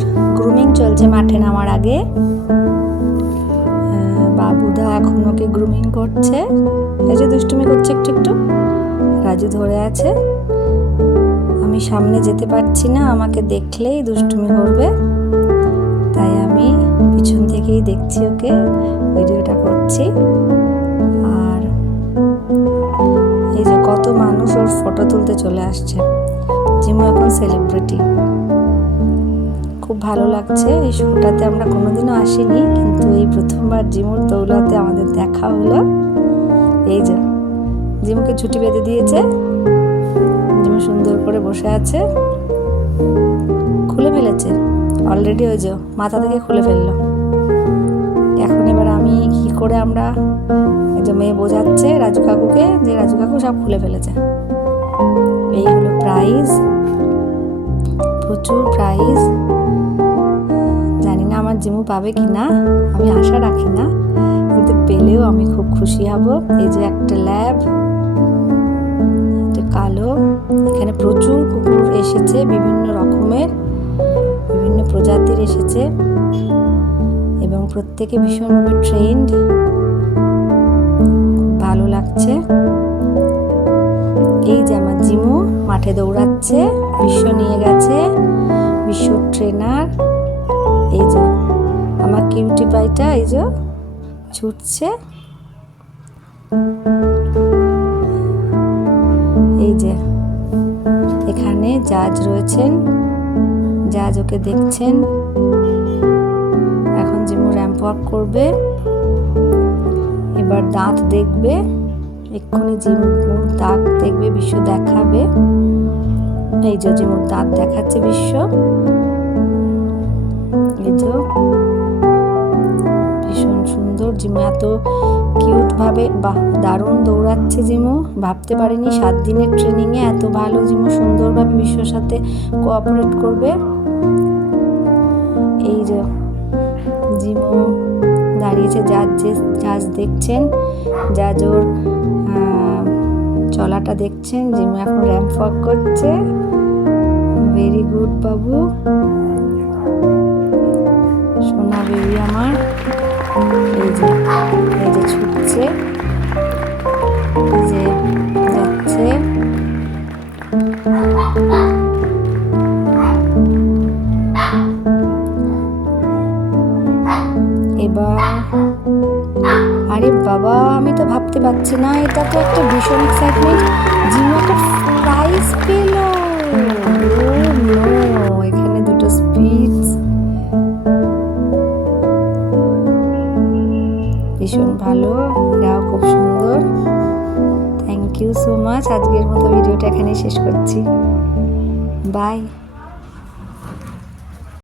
জিমুর grooming চলছে মাঠে নামার আগে। বাবুদা এখন ওকে গ্রুমিং করছে। এই যে দুষ্টুমি করছে একটু একটু। রাজু ধরে আছে। আমি সামনে যেতে পারছি না, আমাকে দেখলেই দুষ্টুমি করবে, তাই আমি পিছন থেকেই দেখছি ওকে, ভিডিওটা করছি। আর এই যে কত মানুষ ওর ফটো তুলতে চলে আসছে। জিমু এখন সেলিব্রিটি, খুব ভালো লাগছে। এই শোটাতে আমরা কোনোদিনও আসিনি, কিন্তু এই প্রথমবার জিমুর দৌলতে আমাদের দেখা হলো। এই যে জিমুকে ছুটি বেঁধে দিয়েছে, জিমু সুন্দর করে বসে আছে, খুলে ফেলেছে অলরেডি। ওই যে মাথা থেকে খুলে ফেললো। এখন এবার আমি কি করে, আমরা এই যে মেয়ে বোঝাচ্ছে রাজু কাকুকে যে রাজু কাকু সব খুলে ফেলেছে। এই হলো প্রাইজ, প্রচুর প্রাইজ। জানি না আমার জিমু পাবে কি না, আমি আশা রাখি না, কিন্তু পেলেও আমি খুব খুশি হব। এই যে একটা ল্যাব, এটা কালো। এখানে প্রচুর কুকুর এসেছে, বিভিন্ন রকমের, বিভিন্ন প্রজাতির এসেছে এবং প্রত্যেকে ভীষণভাবে ট্রেন্ড। ভালো লাগছে। এই যে আমার জিমু মাঠে দৌড়াচ্ছে, বিশ্ব নিয়ে গেছে, বিশ্ব ট্রেনার। এই যে আমার কিউটি পাইটা এই যে ছুটছে। এই যে এখানে জাজ রয়েছেন, জাজ ওকে দেখছেন। এখন জিমু র্যাম্প ওয়াক করবে, এবার দাঁত দেখবে, এক্ষুনি জিমুর দাঁত দেখবে, বিশ্ব দেখাবে। এই যে জিমুর দাঁত দেখাচ্ছে বিশ্ব। এই যে ভীষণ সুন্দর, জিমু এত কিউট ভাবে, বাহ দারুণ দৌড়াচ্ছে জিমু। ভাবতে পারিনি 7 দিনের ট্রেনিংয়ে এত ভালো জিমু সুন্দরভাবে বিশ্বর সাথে কোঅপারেট করবে। এই যে জিমু দাঁড়িয়েছে, জাজ দেখছেন, জাজ ওর চলাটা দেখছেন। জিমু এখন র্যাম্প ওয়াক করছে। ভেরি গুড বাবু, সোনা বেবি আমার। এই যে ছুটছে, এই যে যাচ্ছে। এবার আরে বাবা, আমি তো ভাবতে পারছি না, এটা তো একটা ভীষণ এক্সাইটমেন্ট। জিমু একটা প্রাইজ পেল। এখানে দুটো স্পিডস, ভীষণ ভালো, এরাও খুব সুন্দর। Thank you so much. আজকের মতো ভিডিওটা এখানেই শেষ করছি। বাই।